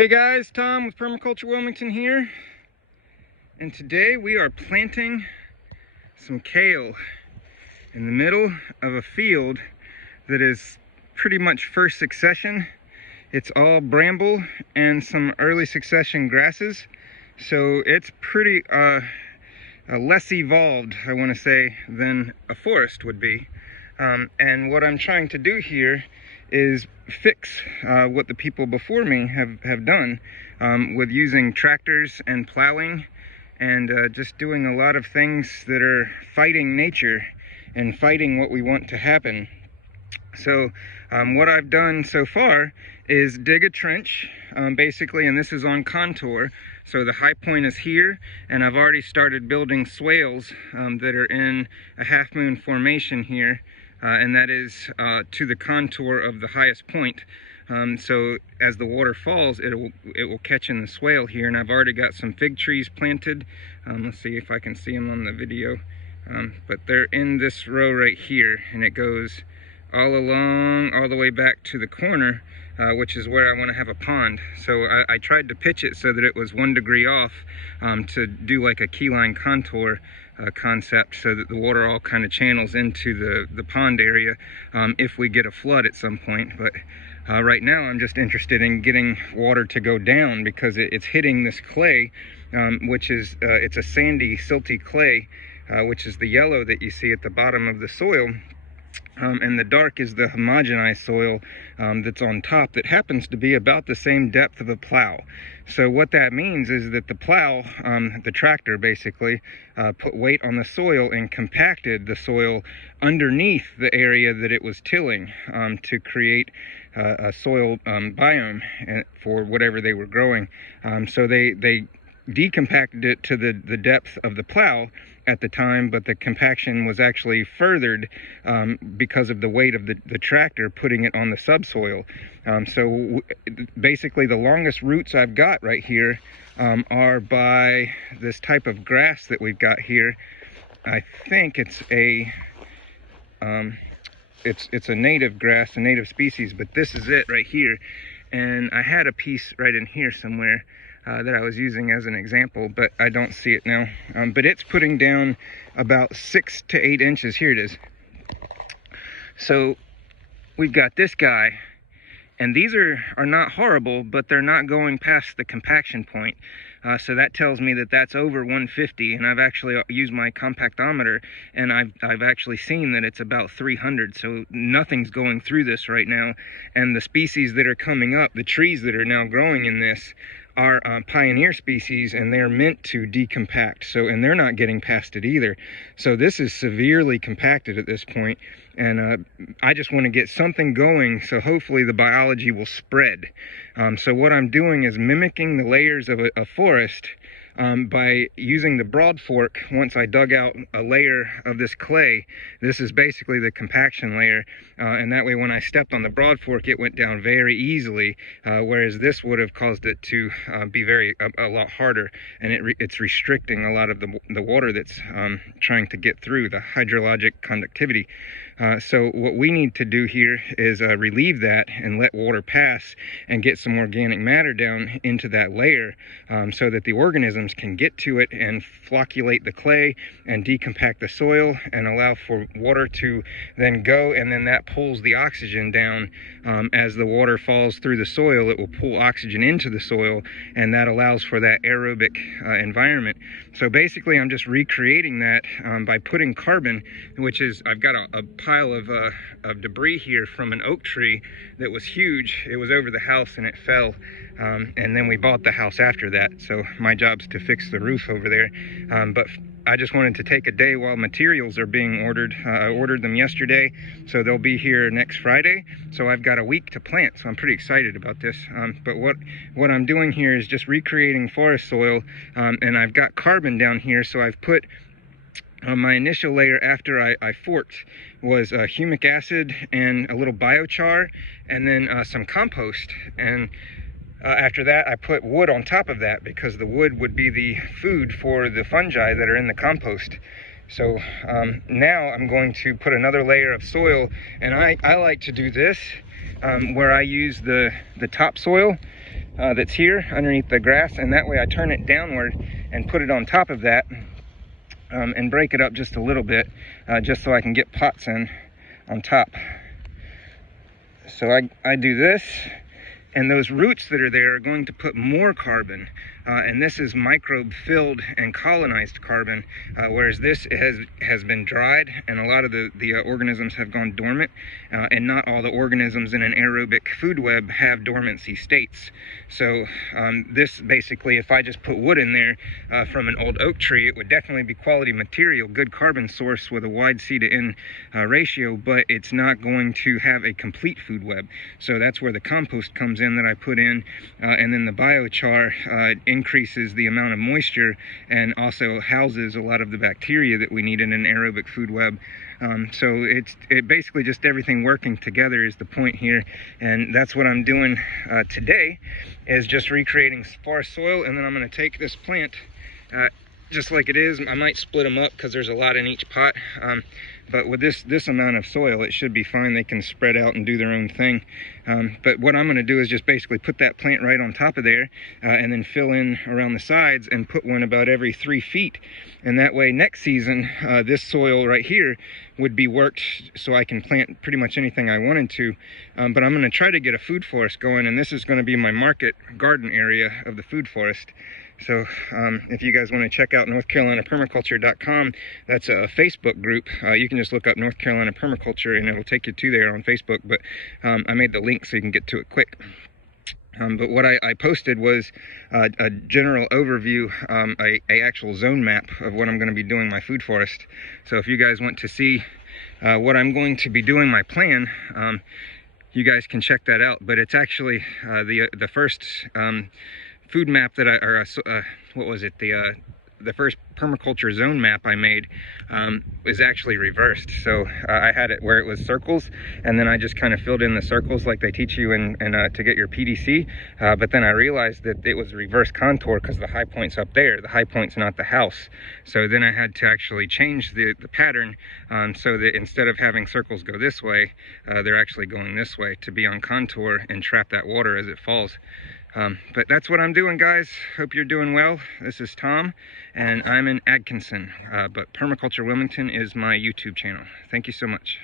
Hey guys, Tom with Permaculture Wilmington here, and today we are planting some kale in the middle of a field that is pretty much first succession. It's all bramble and some early succession grasses, so it's pretty less evolved, I want to say, than a forest would be. And what I'm trying to do here is fix what the people before me have done with using tractors and plowing and just doing a lot of things that are fighting nature and fighting what we want to happen. So what I've done so far is dig a trench, basically, and this is on contour. So the high point is here, and I've already started building swales that are in a half moon formation here. And that is to the contour of the highest point. So as the water falls, it will catch in the swale here, and I've already got some fig trees planted. Let's see if I can see them on the video. But they're in this row right here, and it goes all along, all the way back to the corner, which is where I want to have a pond. So I tried to pitch it so that it was 1 degree off to do like a keyline contour concept, so that the water all kind of channels into the pond area if we get a flood at some point. But right now I'm just interested in getting water to go down because it's hitting this clay, which is it's a sandy, silty clay, which is the yellow that you see at the bottom of the soil. And the dark is the homogenized soil that's on top, that happens to be about the same depth of a plow. So what that means is that the plow, the tractor basically, put weight on the soil and compacted the soil underneath the area that it was tilling to create a soil biome for whatever they were growing. So they decompacted it to the depth of the plow at the time, but the compaction was actually furthered because of the weight of the tractor putting it on the subsoil. So basically the longest roots I've got right here are by this type of grass that we've got here. I think it's a it's a native grass, a native species, but this is it right here. And I had a piece right in here somewhere that I was using as an example, but I don't see it now. But it's putting down about 6 to 8 inches. Here it is. So we've got this guy, and these are not horrible, but they're not going past the compaction point. So that tells me that that's over 150, and I've actually used my compactometer, and I've actually seen that it's about 300. So nothing's going through this right now. And the species that are coming up, the trees that are now growing in this, are pioneer species, and they're meant to decompact. So, and they're not getting past it either. So this is severely compacted at this point, and I just want to get something going so hopefully the biology will spread. So what I'm doing is mimicking the layers of a forest by using the broad fork. Once I dug out a layer of this clay, this is basically the compaction layer, and that way when I stepped on the broad fork it went down very easily, whereas this would have caused it to be a lot harder, and it's restricting a lot of the water that's trying to get through, the hydrologic conductivity. So what we need to do here is relieve that and let water pass and get some organic matter down into that layer, so that the organisms can get to it and flocculate the clay and decompact the soil and allow for water to then go, and then that pulls the oxygen down. As the water falls through the soil, it will pull oxygen into the soil, and that allows for that aerobic environment. So basically I'm just recreating that by putting carbon, which is, I've got a pile of debris here from an oak tree that was huge. It was over the house and it fell, and then we bought the house after that, so my job's to fix the roof over there. But I just wanted to take a day while materials are being ordered. I ordered them yesterday, so they'll be here next Friday. So I've got a week to plant, so I'm pretty excited about this. But what I'm doing here is just recreating forest soil, and I've got carbon down here, so I've put my initial layer after I forked was humic acid and a little biochar, and then some compost. And after that I put wood on top of that, because the wood would be the food for the fungi that are in the compost. So now I'm going to put another layer of soil, and I like to do this where I use the topsoil that's here underneath the grass, and that way I turn it downward and put it on top of that, and break it up just a little bit, just so I can get pots in on top. So I do this, and those roots that are there are going to put more carbon, and this is microbe filled and colonized carbon, whereas this has been dried, and a lot of the organisms have gone dormant, and not all the organisms in an aerobic food web have dormancy states. So this basically, if I just put wood in there from an old oak tree, it would definitely be quality material, good carbon source with a wide C to N ratio, but it's not going to have a complete food web. So that's where the compost comes in that I put in, and then the biochar increases the amount of moisture and also houses a lot of the bacteria that we need in an aerobic food web. So it basically just everything working together is the point here, and that's what I'm doing today, is just recreating forest soil. And then I'm going to take this plant just like it is. I might split them up because there's a lot in each pot, but with this amount of soil, it should be fine. They can spread out and do their own thing. But what I'm going to do is just basically put that plant right on top of there, and then fill in around the sides and put one about every 3 feet. And that way next season, this soil right here would be worked so I can plant pretty much anything I wanted to. But I'm going to try to get a food forest going, and this is going to be my market garden area of the food forest. So if you guys want to check out NorthCarolinaPermaculture.com, that's a Facebook group. You can just look up North Carolina Permaculture and it'll take you to there on Facebook, but I made the link so you can get to it quick. But what I posted was a general overview, a actual zone map of what I'm going to be doing my food forest. So if you guys want to see what I'm going to be doing, my plan, you guys can check that out. But it's actually the first food map that what was it, the first permaculture zone map I made is actually reversed. So I had it where it was circles, and then I just kind of filled in the circles like they teach you to get your PDC, but then I realized that it was reverse contour because the high point's up there, the high point's not the house. So then I had to actually change the pattern, so that instead of having circles go this way, they're actually going this way to be on contour and trap that water as it falls. But that's what I'm doing, guys. Hope you're doing well. This is Tom, and I'm in Atkinson, but Permaculture Wilmington is my YouTube channel. Thank you so much.